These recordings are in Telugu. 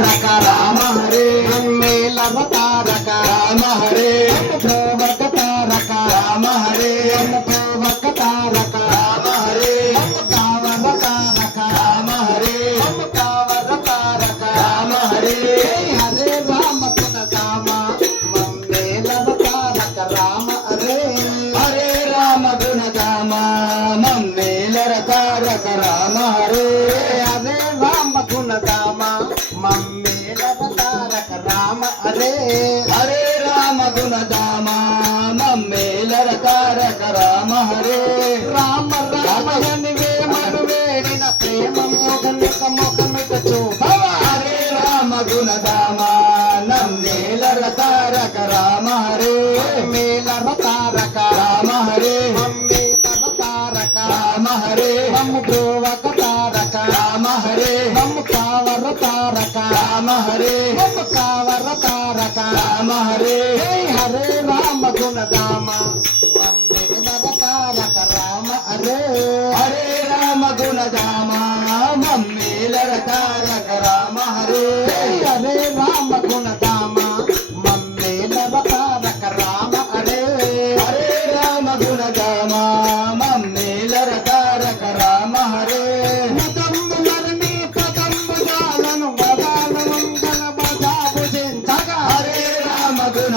తారక రామ హరే మేలవ తారక రామ హరే. ప్రోవక తారక రామ హరే ప్రోవక తారక రామ హరే. కావర తారక రామ హరే కావర తారక రామ హరే. హరే రామ కుల రామ మేలవ తారక రామ హరే. హరే రామ గుణ రామ మమ్మేలర తారక రామ హరే. హరే హరే రామ గుణ రామ అరే రామ గుణ రామ మమ్మేలర తారక రామ అరే. అరే రామ గుణ మమ్మే మమ్మేలర తారక రామ హరే ముదమ్ములర్ని పదంబుజాలను వదాల మంగళ బజాబు జింతగా హరే రామ గుణ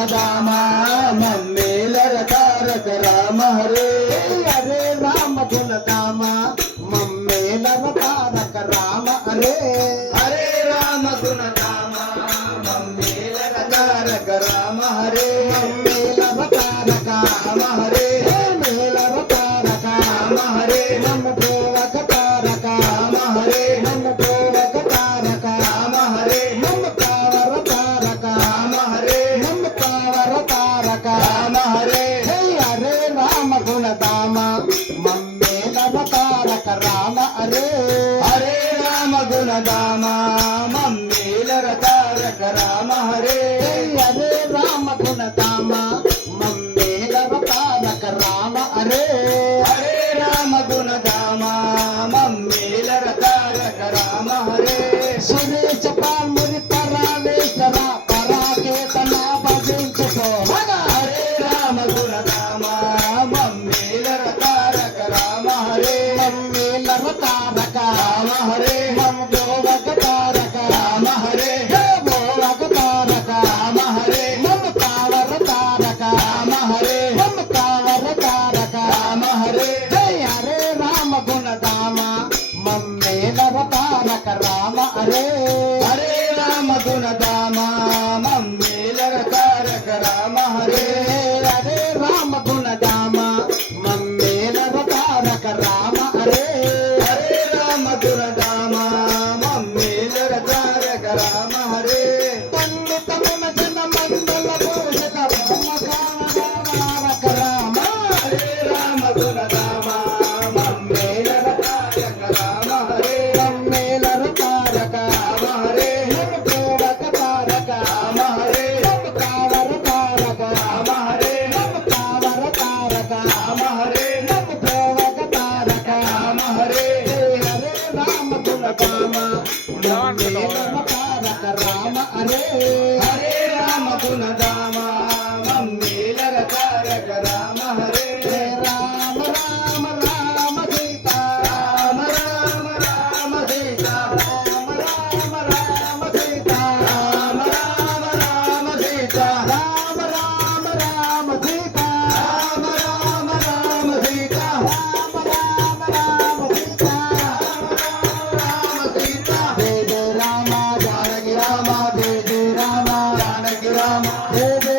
తారక రామ హరే మమ్మేలర తారక రామ హరే మేలర తారక రామ హరే మమ్మ ప్రోవక తారక రామ హరే మమ్మ ప్రోవక తారక రామ హరే మమ్మ కావర తారక రామ హరే మమ్మ కావర తారక రామ హరే హరే రామ గుణ దామ మమ్మేలర తారక రామ హరే హరే రామ అవతారక రామ అరే హరే రామ గుణ దామ మమ్మేలర తారక రామ హరే సురేశ పాల్మురి పరావేశర పరాకేతన భజించుకో. హరే రామ గుణ దామ మమ్మేలర తారక రామ హరే మమ్మేలర తారక హరే నమ ప్రేరక తారక రామ హరే హరే రామ గుణ కామ మమ్మేలర తారక రామ హరే హరే రామ రామ